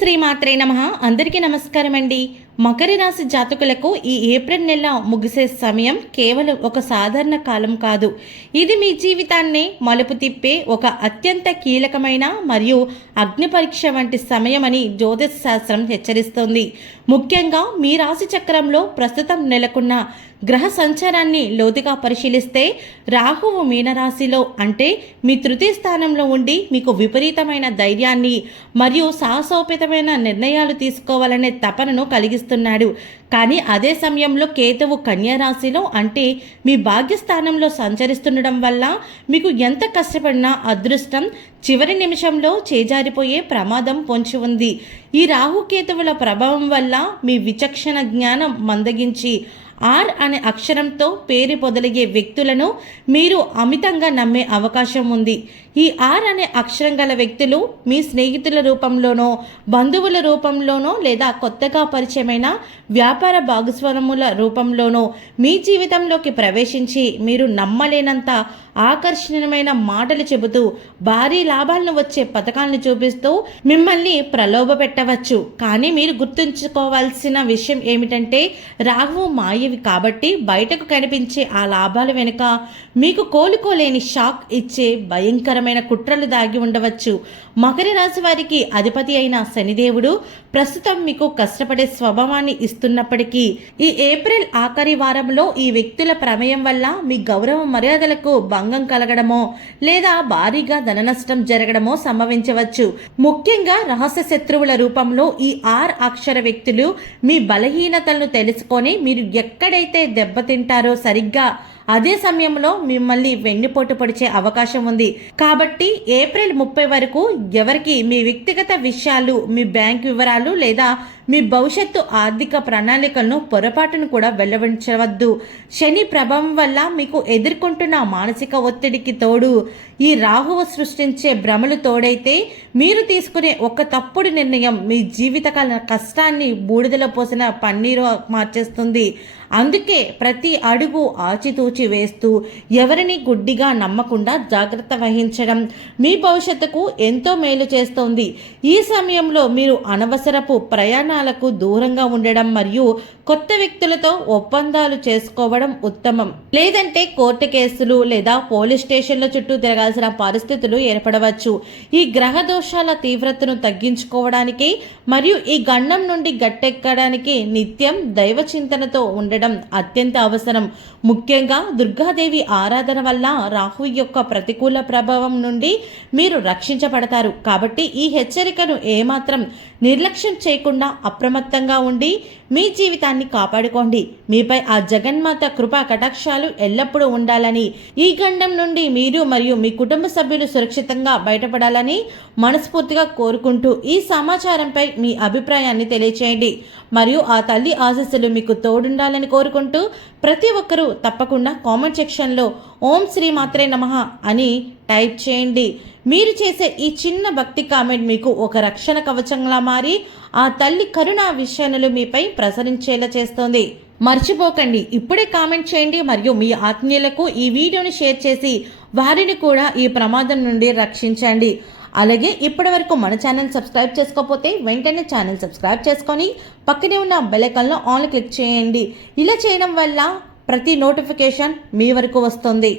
శ్రీ మాత్రే నమః. అందరికీ నమస్కారం అండి. మకర రాశి జాతకులకు ఈ ఏప్రిల్ నెల ముగిసే సమయం కేవలం ఒక సాధారణ కాలం కాదు. ఇది మీ జీవితాన్ని మలుపు తిప్పే ఒక అత్యంత కీలకమైన మరియు అగ్ని పరీక్ష వంటి సమయం అని జ్యోతిష శాస్త్రం హెచ్చరిస్తోంది. ముఖ్యంగా మీ రాశి చక్రంలో ప్రస్తుతం నెలకొన్న గ్రహ సంచారాన్ని లోతుగా పరిశీలిస్తే రాహువు మీనరాశిలో అంటే మీ తృతీయ స్థానంలో ఉండి మీకు విపరీతమైన ధైర్యాన్ని మరియు సాహసోపేతమైన నిర్ణయాలు తీసుకోవాలనే తపనను కలిగిస్తున్నాడు. కానీ అదే సమయంలో కేతువు కన్యా రాశిలో అంటే మీ భాగ్యస్థానంలో సంచరిస్తుండడం వల్ల మీకు ఎంత కష్టపడినా అదృష్టం చివరి నిమిషంలో చేజారిపోయే ప్రమాదం పొంచి ఉంది. ఈ రాహుకేతువుల ప్రభావం వల్ల మీ విచక్షణ జ్ఞానం మందగించి ఆర్ అనే అక్షరంతో పేరు పొదలయ్యే వ్యక్తులను మీరు అమితంగా నమ్మే అవకాశం ఉంది. ఈ ఆర్ అనే అక్షరం గల వ్యక్తులు మీ స్నేహితుల రూపంలోనో బంధువుల రూపంలోనో లేదా కొత్తగా పరిచయమైన వ్యాపార భాగస్వాముల రూపంలోనో మీ జీవితంలోకి ప్రవేశించి మీరు నమ్మలేనంత ఆకర్షణీయమైన మాటలు చెబుతూ భారీ లాభాలను వచ్చే పథకాలను చూపిస్తూ మిమ్మల్ని ప్రలోభ పెట్టవచ్చు. కానీ మీరు గుర్తుంచుకోవాల్సిన విషయం ఏమిటంటే రాహువు మాయవి కాబట్టి బయటకు కనిపించే ఆ లాభాల వెనుక మీకు కోలుకోలేని షాక్ ఇచ్చే భయంకరమైన కుట్రలు దాగి ఉండవచ్చు. మకర రాశి వారికి అధిపతి అయిన శనిదేవుడు ప్రస్తుతం మీకు కష్టపడే స్వభావాన్ని ఇస్తున్నప్పటికీ ఈ ఏప్రిల్ ఆఖరి వారంలో ఈ వ్యక్తుల ప్రమేయం వల్ల మీ గౌరవ మర్యాదలకు భంగం కలగడమో లేదా భారీగా ధన నష్టం జరగడమో సంభవించవచ్చు. ముఖ్యంగా రహస్య శత్రువుల రూపంలో ఈ ఆర్ అక్షర వ్యక్తులు మీ బలహీనతలను తెలుసుకొని మీరు ఎక్కడైతే దెబ్బతింటారో సరిగ్గా అదే సమయంలో మిమ్మల్ని వెన్నుపోటు పొడిచే అవకాశం ఉంది. కాబట్టి ఏప్రిల్ 30 వరకు ఎవరికి మీ వ్యక్తిగత విషయాలు, మీ బ్యాంక్ వివరాలు లేదా మీ భవిష్యత్తు ఆర్థిక ప్రణాళికలను పొరపాటును కూడా వెల్లడించవద్దు. శని ప్రభావం వల్ల మీకు ఎదుర్కొంటున్న మానసిక ఒత్తిడికి తోడు ఈ రాహువు సృష్టించే భ్రమలు తోడైతే మీరు తీసుకునే ఒక తప్పుడు నిర్ణయం మీ జీవితకాల కష్టాన్ని బూడిదలో పోసిన పన్నీరు మార్చేస్తుంది. అందుకే ప్రతి అడుగు ఆచితూచి వేస్తూ ఎవరిని గుడ్డిగా నమ్మకుండా జాగ్రత్త వహించడం మీ భవిష్యత్తుకు ఎంతో మేలు చేస్తోంది. ఈ సమయంలో మీరు అనవసరపు ప్రయాణాలకు దూరంగా ఉండడం మరియు కొత్త వ్యక్తులతో ఒప్పందాలు చేసుకోవడం ఉత్తమం. లేదంటే కోర్టు కేసులు లేదా పోలీస్ స్టేషన్ల చుట్టూ తిరగాల్సిన పరిస్థితులు ఏర్పడవచ్చు. ఈ గ్రహ దోషాల తీవ్రతను తగ్గించుకోవడానికి మరియు ఈ గండం నుండి గట్టెక్కడానికి నిత్యం దైవ చింతనతో ఉండడం అత్యంత అవసరం. ముఖ్యంగా దుర్గాదేవి ఆరాధన వల్ల రాహు యొక్క ప్రతికూల ప్రభావం నుండి మీరు రక్షించబడతారు. కాబట్టి ఈ హెచ్చరికను ఏమాత్రం నిర్లక్ష్యం చేయకుండా అప్రమత్తంగా ఉండి మీ జీవితాన్ని కాపాడుకోండి. మీపై ఆ జగన్మాత కృపా కటాక్షాలు ఎల్లప్పుడూ ఉండాలని, ఈ గండం నుండి మీరు మరియు మీ కుటుంబ సభ్యులు సురక్షితంగా బయటపడాలని మనస్ఫూర్తిగా కోరుకుంటూ ఈ సమాచారంపై మీ అభిప్రాయాన్ని తెలియచేయండి. మరియు ఆ తల్లి ఆశీస్సులు మీకు తోడుండాలని కోరుకుంటూ ప్రతి ఒక్కరూ తప్పకుండా కామెంట్ సెక్షన్లో ఓం శ్రీ మాత్రే నమః అని టైప్ చేయండి. మీరు చేసే ఈ చిన్న భక్తి కామెంట్ మీకు ఒక రక్షణ కవచంలా మారి ఆ తల్లి కరుణా విషయాలు మీపై ప్రసరించేలా చేస్తోంది. మర్చిపోకండి, ఇప్పుడే కామెంట్ చేయండి మరియు మీ ఆత్మీయులకు ఈ వీడియోని షేర్ చేసి వారిని కూడా ఈ ప్రమాదం నుండి రక్షించండి. అలాగే ఇప్పటి వరకు మన ఛానల్ సబ్స్క్రైబ్ చేసుకోకపోతే వెంటనే ఛానల్ సబ్స్క్రైబ్ చేసుకొని పక్కనే ఉన్న బెల్ ఐకాన్లో ఆల్ క్లిక్ చేయండి. ఇలా చేయడం వల్ల ప్రతి నోటిఫికేషన్ మీ వరకు వస్తుంది.